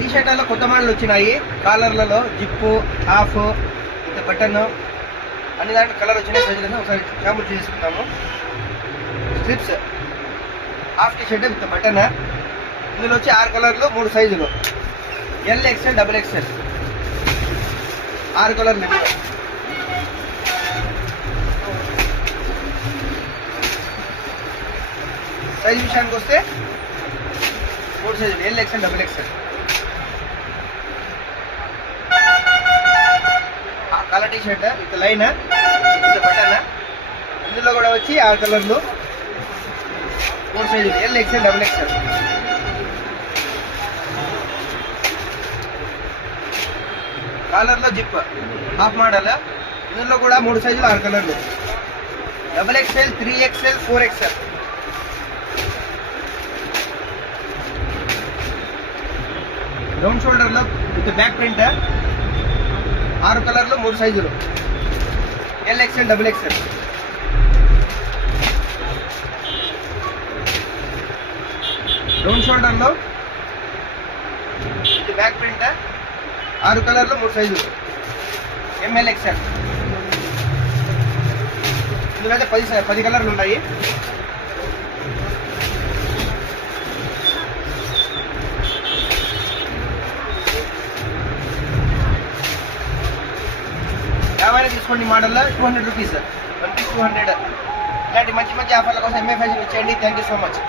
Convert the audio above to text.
టీ షర్ట్లలో కొత్త మోడల్ వచ్చినాయి. కాలర్లలో జిప్పు, హాఫ్, విత్ బటన్ అన్ని దాంట్లో కలర్ వచ్చినాయి. సైజు కదా ఒకసారి షాంపుల్ చేసుకుంటాము. Strips half tea shirt with button. ఇందులో వచ్చి 6 కలర్లు 3 సైజులు, ఎల్ ఎక్స్ఎల్, డబుల్ ఎక్స్ఎల్, 6 కలర్లు. సైజు విషయానికి వస్తే 3 సైజులు, L XL, double XL. Colour T shirt with line with button. ఇందులో కూడా వచ్చి 6 కలర్లు 3 సైజులు, ఎల్ ఎక్స్ఎల్, డబుల్ ఎక్స్ఎల్. కాలర్లో జిప్ హాఫ్ మోడల్. ఇందులో కూడా 3 సైజులు 6 కలర్లు, double XL, 3XL, 4XL. Round షోల్డర్లో విత్ బ్యాక్ ప్రింట్ 6 కలర్లు 3 సైజులు, L XL, double XL. Round షోల్డర్లో విత్ బ్యాక్ ప్రింట్ 6 కలర్లు 3 సైజులు, ఎంఎల్, ఎక్స్ఎల్. ఇందులో అయితే 10 కలర్లు ఉన్నాయి. ఏమైనా తీసుకోండి. మోడల్లో 200 రూపీస్, 1 పీస్ 200. ఇలాంటి మంచి మంచి ఆఫర్ల కోసం ఎంఏ ఫ్యాషన్ వచ్చేయండి. Thank you so much.